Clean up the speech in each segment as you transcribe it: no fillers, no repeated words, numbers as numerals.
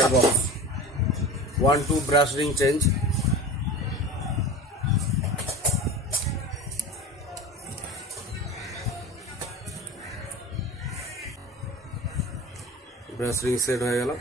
gearbox 1-2 brush ring change. Brush ring set হয়ে গেল।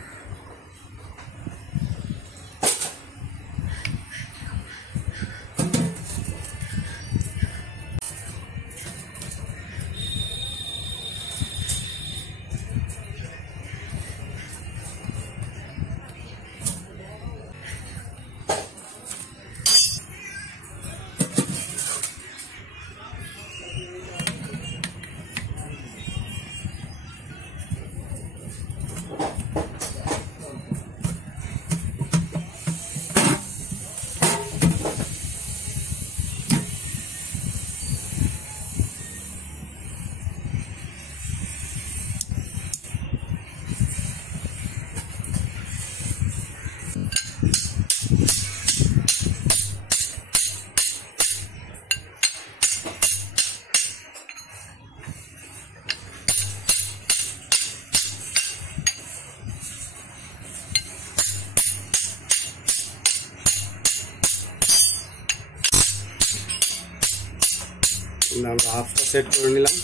আমরা হাফটা সেট করে নিলাম,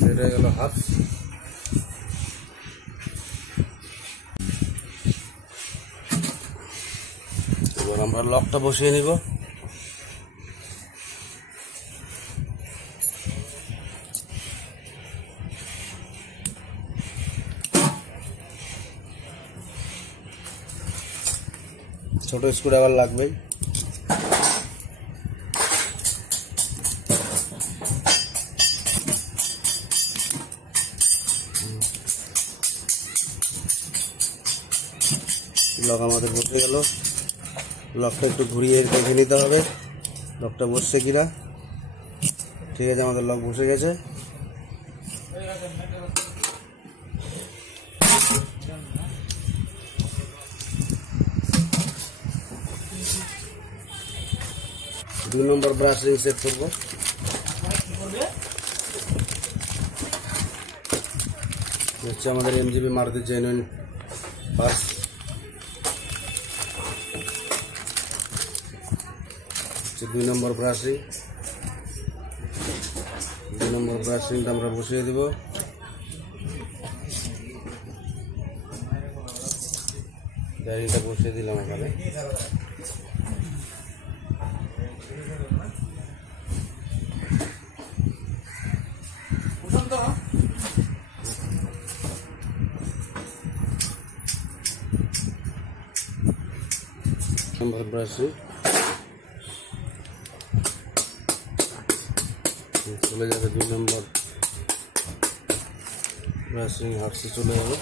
সেট হয়ে গেল হাফ। এবার আমরা লকটা বসিয়ে নিব। ছোট স্ক্রুড্রাইভার লাগবেই। লক আমাদের বসে গেল। লকটা একটু ঘুরিয়ে দেখে নিতে হবে লকটা বসছে কিনা। ঠিক আছে, আমাদের লক বসে গেছে। দুই নম্বর ব্রাশ রিং সেট করবো। হচ্ছে আমাদের এমজিবি মারুতি জেনুইন পার্টস। দুই নম্বর ব্রাশ রিং, দুই নম্বর ব্রাশ রিংটা আমরা বসিয়ে দেব। গাড়িটা বসিয়ে দিলাম এখানে। নম্বর ব্রাশ রিং চলে যাবে, দুই নম্বর ব্রাশ রিং হাফসে চলে যাবে।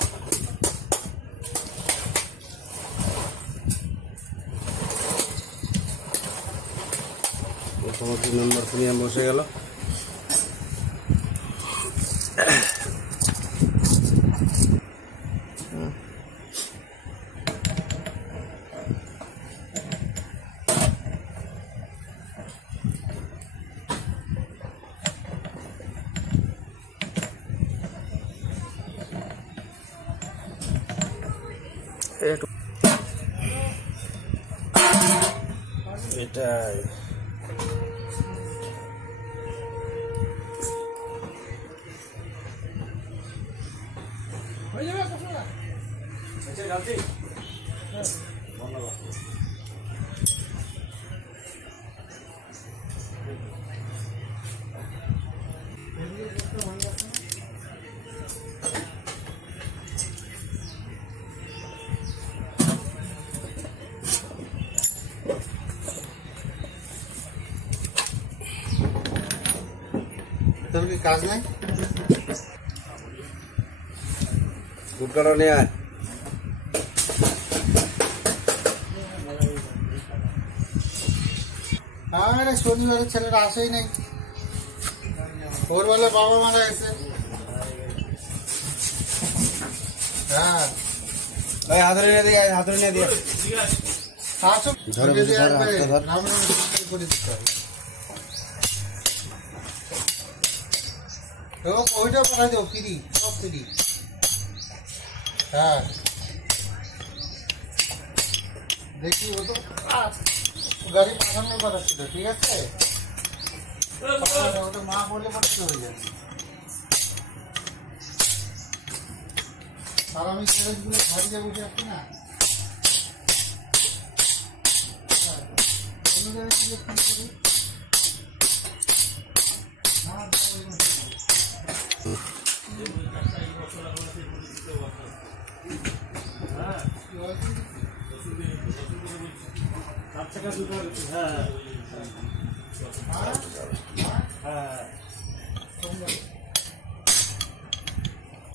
প্রথম 2 নম্বর প্রিমিয়াম বসে গেল। এটাই তোর কি কাজ নাই? গুড কাটা নিয়ে আয়। আরে শনিবারে ছেলেরা আসেই নাই। ভোরবেলা বাবা মারা গেছে। হ্যাঁ হাতুড়ি নিয়ে দিয়ে, হাতুড়ি নিয়ে দিয়ে ধরে বসে ধরে হাতে ধর। আমরা করে দিতে হবে। তো ওইটা পাঠাই দেবো ফ্রি, সব ফ্রি। হ্যাঁ দেখি ও তো গাড়ি পাঠানোর কথা ছিল, ঠিক আছে? ওটা মা বলে পাঠাতে হয়ে যাবে। আর আমি গ্যারেজগুলো ছাড়িয়ে বসে আছি না, অন্য জায়গায় কি ফোন করি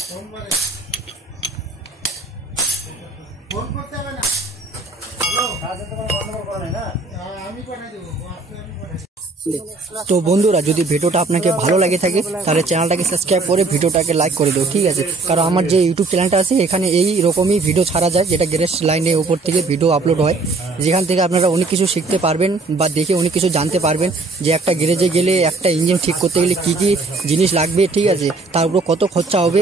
সোমবারে ফোন করতে হবে না। আমি পাঠাই দেবো, আমি পাঠাই দেবো। তো বন্ধুরা, যদি ভিডিওটা আপনাকে ভালো লাগে থাকে তাহলে চ্যানেলটাকে সাবস্ক্রাইব করে ভিডিওটাকে লাইক করে দেবো, ঠিক আছে? কারণ আমার যে ইউটিউব চ্যানেলটা আছে এখানে এই রকমই ভিডিও ছাড়া যায়, যেটা গ্যারেজ লাইনের উপর থেকে ভিডিও আপলোড হয়, যেখান থেকে আপনারা অনেক কিছু শিখতে পারবেন বা দেখে অনেক কিছু জানতে পারবেন যে একটা গ্যারেজে গেলে একটা ইঞ্জিন ঠিক করতে গেলে কী কী জিনিস লাগবে, ঠিক আছে? তার উপর কত খরচা হবে,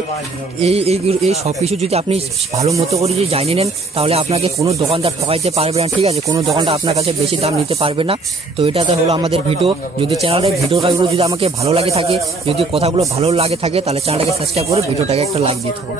এই সব কিছু যদি আপনি ভালো মতো করে যদি জানিয়ে নেন তাহলে আপনাকে কোনো দোকানদার ঠকাইতে পারবে না, ঠিক আছে? কোনো দোকানদার আপনার কাছে বেশি দাম নিতে পারবে না। তো এটাতে হলো আমাদের ভিডিও। যদি চ্যানেলের ভিডিওগুলো যদি আমাকে ভালো লাগে থাকে, যদি কথাগুলো ভালো লাগে থাকে, তাহলে চ্যানেলটাকে সাবস্ক্রাইব করে ভিডিওটাকে একটা লাইক দিয়ে থাকুন।